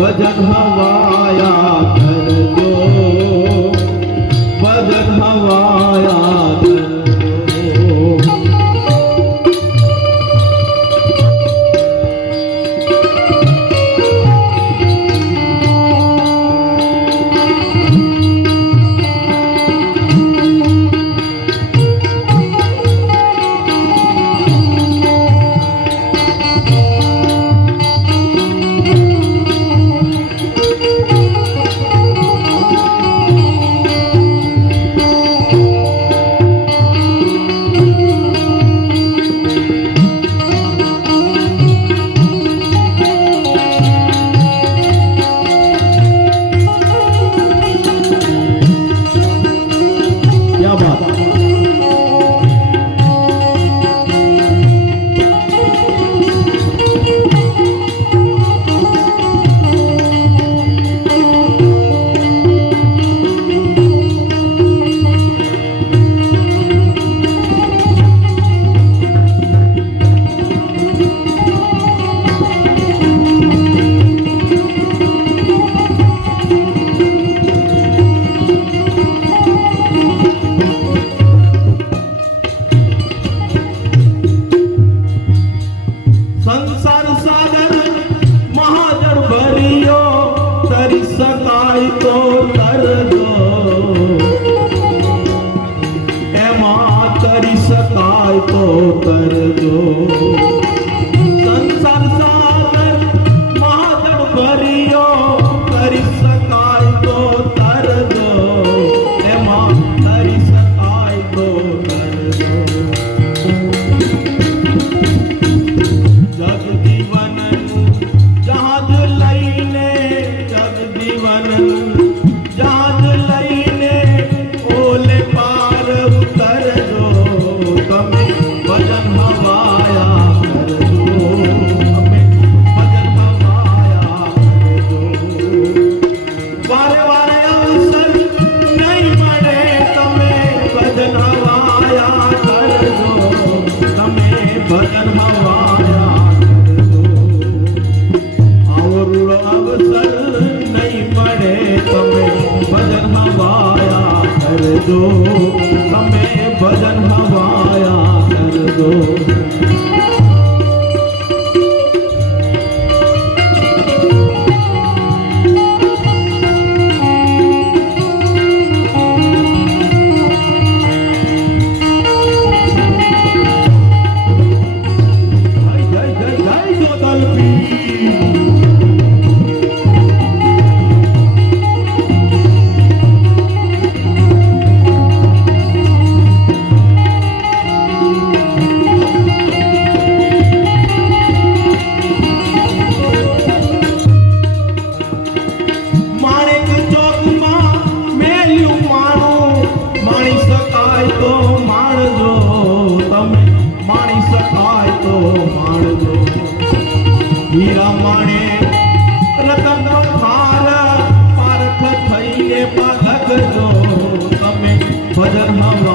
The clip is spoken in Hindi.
भजन हवाया करजो, भजन हवाया करजो। संसार सागर महाजन भरियो तरी सकाय तो तरजो, एमा तरी सकाय तो तरजो। संसार सागर महाजन भरियो तरी सकाय तो तरजो, एमा तरी सकाय तो तरजो। जगजीवन जहाज लईने, जगजीवन जहाज लईने ओले पार उतरजो, तमे भजन हवाया करजो, तमे भजन हवाया करजो। वारे वारे अवसर नहीं मळे, तमे भजन हवाया करजो, तमे भजन हवाया भजन हवाया करजो, हमें भजन हवाया करजो। जय जय जय जोदलपी। हीरा माणे रतन थार पारख थईने पालक जो, तमे भजन हवा